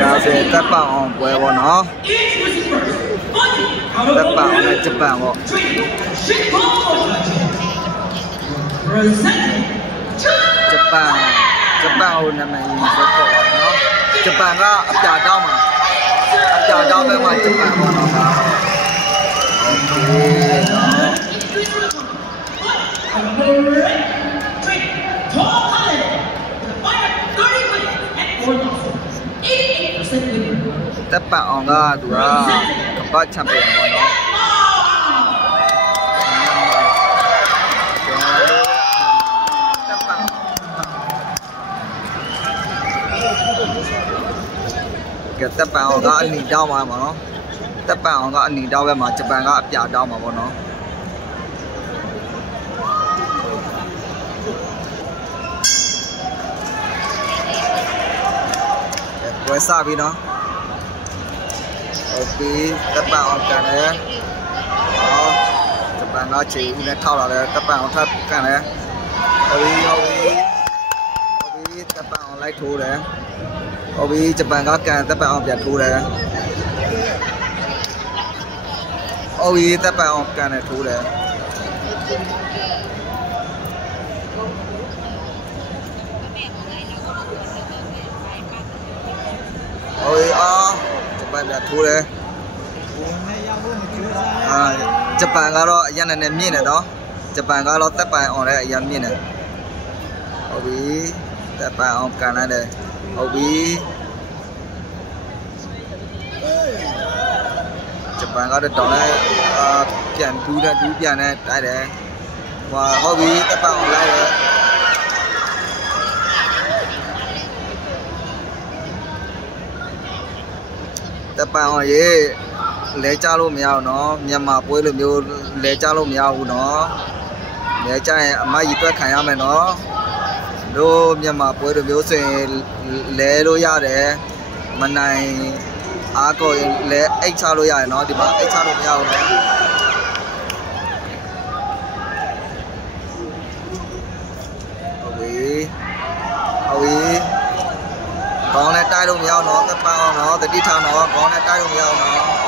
ဒါဆိုတပ်ပအောင်ပွဲပေါ့နော်တပ်ပအောင်နဲ့ဂျပန်ပေါ့ဂျပန်ကိုနာမည်ကြီးဆိုတော့နော်ဂျပန်ကအပြာတောင်းမှာအပြာတောင်းပဲမှာဂျပန်ပေါ့နော်ဒါโอเคတပ်ပအောင်ကသူကကမ္ဘာချန်ပီယံပေါ့နော်ကဲတပ်ပအောင်ကအနီတောင်းမှာပေါ့နော်တပ်ပအောင်ကအနီတောင်းပဲမှာဂျပန်ကအပြာတောင်းမှာပေါ့နော်ဝယ်စားပြီနော်โอเคတပ်ပအောင်ကန်တယ်ဂျပန်ကခြေဦးနဲ့ထောက်လာတယ်တပ်ပအောင်ထပ်ကန်တယ်ဟုတ်ပြီတပ်ပအောင်လိုက်ထိုးတယ်ဟုတ်ပြီဂျပန်ကကန်တပ်ပအောင်ပြန်ထိုးတယ်ဟုတ်ပြီတပ်ပအောင်ကန်နဲ့ထိုးတယ်ဟုတ်ပြီဂျပန်ပြန်ထိုးတယ်ဂျပန်ကတော့အရင်နဲ့မြင့်နေတော့ဂျပန်ကတော့တပ်ပန်အောင်လည်းအရင်မြင့်နေဟုတ်ပြီတပ်ပန်အောင်ကန်လိုက်တယ်ဟုတ်ပြီဂျပန်ကတော့တောင်းလိုက်ပြန်တူးတယ်တူးပြန်နဲ့တိုက်တယ်ဟုတ်ပြီတပ်ပန်အောင်လိုက်တယ်တပ်ပန်အောင်ရေလဲကြလို့မရဘူးနော်မြန်မာပွဲလိုမျိုးလဲကြလို့မရဘူးနော်လဲကြရင်အမကြီးတွက်ခံရမယ်နော်တို့မြန်မာပွဲလိုမျိုးဆိုရင်လဲလို့ရတယ်မနိုင်အားကိုလဲအိတ်ချလို့ရတယ်နော်ဒီမှာအိတ်ချလို့မရဘူးနော်ဟုတ်ပြီကောင်းနဲ့တိုက်လို့မရအောင်နော်တပ်ပအောင်နော်တတိထားနော်ကောင်းနဲ့တိုက်လို့မရအောင်နော်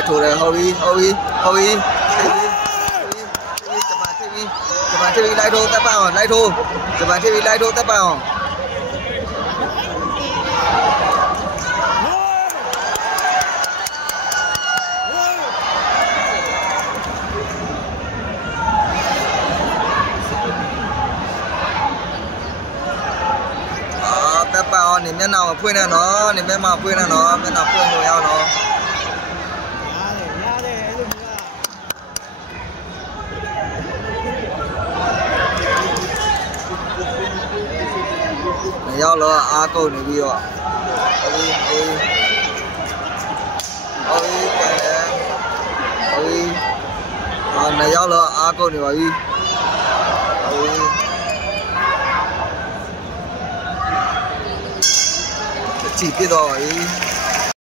လိုက်ထိုးတယ်ဟုတ်ပြီဂျပန်TV လိုက်ထိုးတပ်ပအောင်လိုက်ထိုးဂျပန် TV လိုက်ထိုးတပ်ပအောင်တပ်ပအောင်နေမျက်နှာကိုဖွင့်နေနော်နေမျက်နှာဖွင့်နေနော်မျက်နှာဖွင့်လို့ရအောင်နော်ရောက်တော့အားကုန်နေပြီးတော့ဟုတ်ပြီနေရောက်တော့အားကုန်နေပါပြီကြည့်ပြတော့ပါပြီ